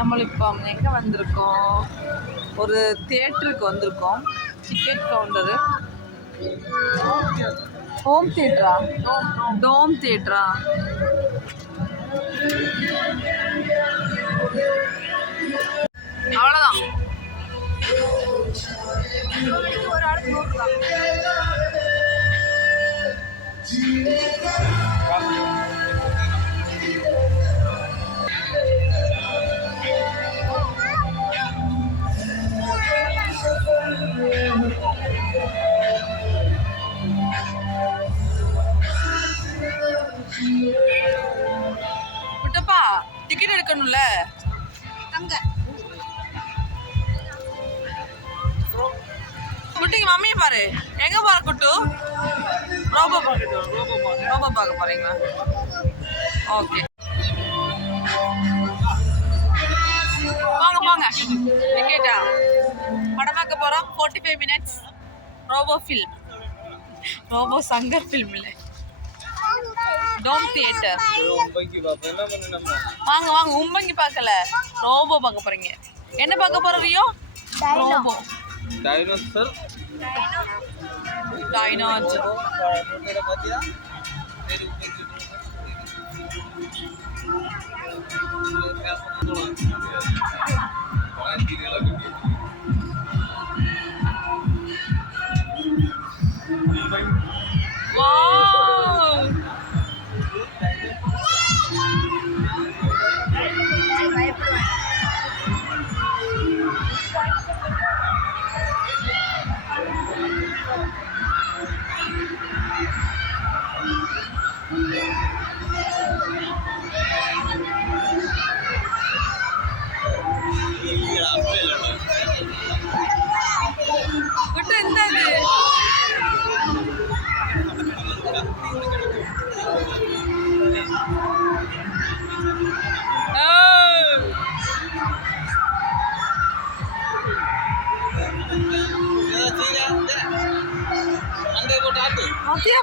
நம்ம இப்போ எங்கே வந்திருக்கோம்? ஒரு தியேட்டருக்கு வந்திருக்கோம். டிக்கெட் கவுண்டரு. ஹோம் தியேட்டரா? டோம் தியேட்டரா? அவ்வளோதான். ஒரு ஆளுக்கு 100 ரூபா. குட்டப்பா டிக்கெட் எடுக்கணும்ல அங்க. குட்டிக்கு மம்மியை பாரு. எங்க பாரு குட்டு? ரோபோ பார்க்க போறீங்களா? ஓகே போங்க. டிக்கெட்டா படம் பார்க்க போறோம். 45 minutes robo film. Robo Shankar film இல்லை, டோம் தியேட்டர். வாங்க உம்பங்கி பார்க்கல, ரோபோ பார்க்க போறீங்க. என்ன பார்க்க போற ரியோ? Robo dinosaur.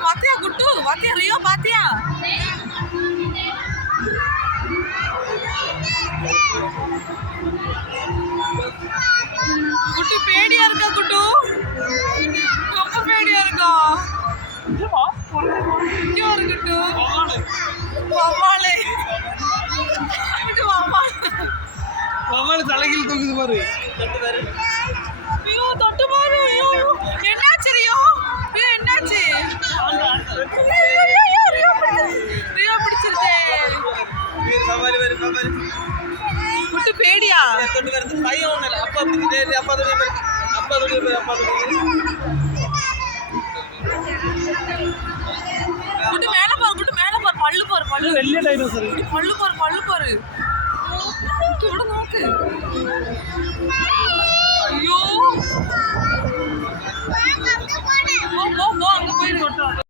பாத்தியா குட்டு? பாத்தியா ரியோ? பாத்தியா? குட்டு பேடியா இருக்கா? குட்டு ரொம்ப பேடியா இருக்கா? இங்கே ஒரு குட்டு வவ்வாலு. வவ்வாலு தலைகீழ் தூக்குது பாரு. ஐயோ தொட்டு பாரு. ஐயோ என்னாச்சு ரியோ? என்னாச்சு? ரியோ பிடிச்சிருச்சே. குட்டு பேடியா? குட்டு மேல பாரு. குட்டு மேல பாரு. பல்லு பாரு. வெள்ளை டைனோசர். பல்லு பாரு. இவ்வளோ நோக்கு. ஐயோ போ அங்க போயிடு. கொட்டும்